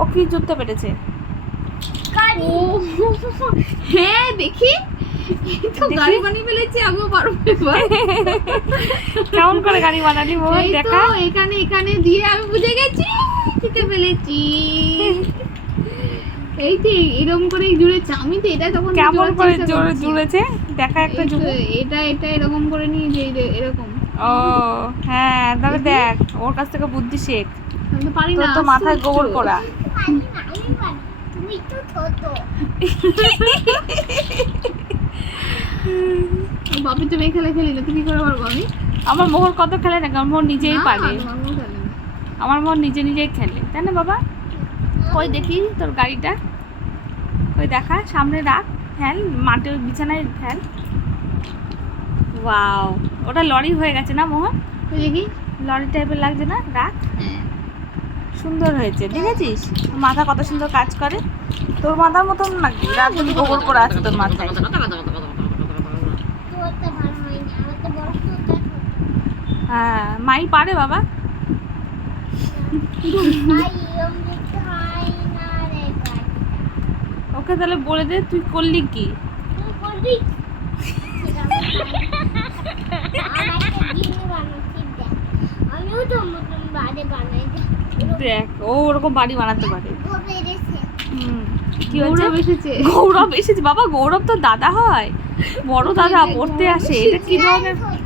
ও কি জুততে পেরেছে? হ্যাঁ দেখি? গাড়ি বানিয়ে ফেলেছি আমিও পারব কেমন করে গাড়ি বানালি দেখা। এখানে এখানে দিয়ে আমি বুঝে গেছি ফেলেছি। এই তো এরকম করে জুড়েছে। আমি তো এটা তখন কেমন করে জোরে জুড়েছে? দেখা একটা জুড়ে। এটা এটা এরকম করে নিয়ে যে এরকম। ও হ্যাঁ তবে দেখ। ওর কাছ থেকে বুদ্ধি শেখ। আমি তো পারি না তো মাথায়। গোবর করা। বাপি তুমি খেলে খেলি না তুমি করে পারব আমি আমার মোহর কত খেলে না কারণ মোহর নিজেই পারে। আমার মোহর নিজে নিজেই খেলে। তাই না বাবা? কই দেখি তোর গাড়িটা। কই দেখা সামনে রাখ ফেল মাটির বিছানায় ফেল। ওয়াও ওটা লরি হয়ে গেছে না মোহন ওই দেখি? লরি টাইপের লাগছে না রাখ। হ্যাঁ। সুন্দর হয়েছে, দেখেছিস? মাথা কত সুন্দর কাজ করে। তোর মাথার মতন গোবর করে আছে তোর মাথায়। হ্যাঁ মাই পারে বাবা। ওকে তাহলে বলে দে, তুই করলি কি তুই করবি আমাকে দিনে বানাচ্ছি দেখ আমিও তো মতন বাড়ি বানাই দেখ ও ওরকম বাড়ি বানাতে পারে। হুম কি হয়েছে? গৌরব এসেছে। গৌরব এসেছে বাবা গৌরব তো দাদা হয়। বড় দাদা পড়তে আসে এটা কি ধরনের হয়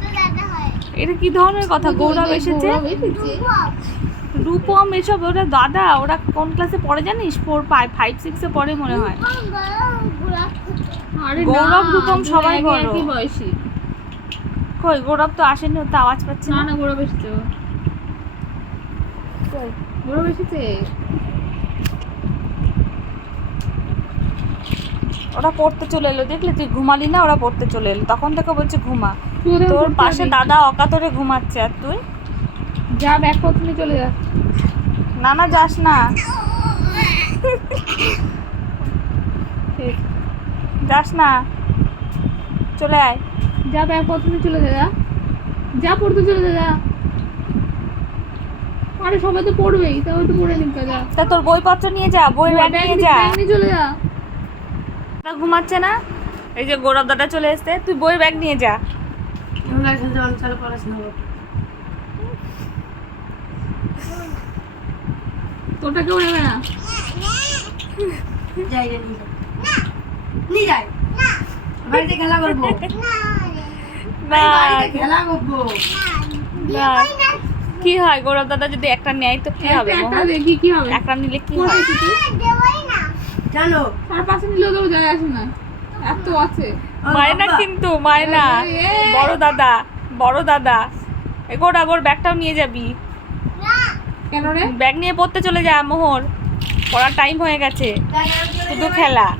এটা কি ধরনের কথা? গৌরব এসেছে? রূপম এসব ওরা দাদা ওরা কোন ক্লাসে পড়ে জানিস? ফোর ফাইভ ফাইভ সিক্সে পড়ে মনে হয়। গৌরব, রূপম সবাই বড়। বয়সী। কই গৌরব তো আসেনি তো আওয়াজ পাচ্ছে না না। গৌরব এসেছে এসেছে? ওরা পড়তে চলে এলো দেখলে তুই ঘুমালি না? ওরা পড়তে চলে এলো। তখন থেকে বলছে ঘুমা। তোর পাশে। দাদা অকাতরে ঘুমাচ্ছে। আর তুই? যা ব্যাগ পত্র নিয়ে চলে যা। না না যাস না। ঠিক। যাস না। চলে আয়। যা ব্যাগ নিয়ে চলে যা যা। পড়তে চলে যা। আরে সবাই তো পড়বেই তাও তো পড়ে নিক যা তা তোর বইপত্র নিয়ে যা বই ব্যাগ নিয়ে যা। ব্যাগ নিয়ে চলে যা। ওরা ঘুমাচ্ছে না? এই যে গৌরব দাদা চলে এসছে তুই বই ব্যাগ নিয়ে যা। তোটা কেউ নেবে না? বাড়িতে খেলা করব। না। খেলা করব। না। কি হয় গৌরব দাদা যদি একটা নেয় তো কি হবে একটা- একটা দেখি কি হবে। একটা নিলে কি হয়? কিছু আর পাশে নিলেও তো যায় আসে না। এত আছে। মায়না কিন্তু মায়না। বড় দাদা বড় দাদা। এ গৌরব ওর ব্যাগটাও নিয়ে যাবি। কেন রে? ব্যাগ নিয়ে পড়তে চলে যা মোহর। পড়ার টাইম হয়ে গেছে। শুধু খেলা।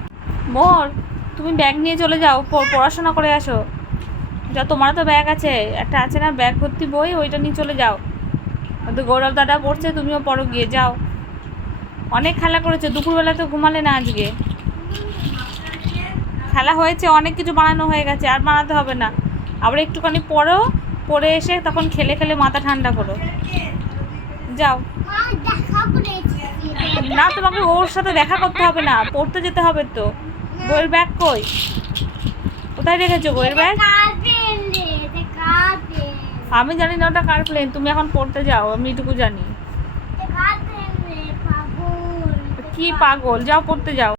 মোহর তুমি ব্যাগ নিয়ে চলে যাও। প- পড়াশোনা করে আসো। যা তোমার তো ব্যাগ আছে। একটা আছে না ব্যাগ ভর্তি বই ওইটা নিয়ে চলে যাও। তো গৌরব দাদা পড়ছে তুমিও পড়ো, গিয়ে যাও। অনেক খেলা করেছে, দুপুরবেলা তো ঘুমালে না আজকে? খেলা হয়েছে, অনেক কিছু বানানো হয়ে গেছে, আর বানাতে হবে না। আবার একটুখানি পড়ো, পড়ে এসে তখন খেলে খেলে মাথা ঠান্ডা করো। যাও। না, তোমাকে ওর সাথে দেখা করতে হবে না, পড়তে যেতে হবে তো। বইয়ের ব্যাগ কই? কোথায় রেখেছো বইয়ের ব্যাগ কাপেন রে এটা কাপেন আমি জানি না ওটা কার প্লেন তুমি এখন পড়তে যাও আমি এটুকু জানি। কি পাগল? যাও পড়তে যাও।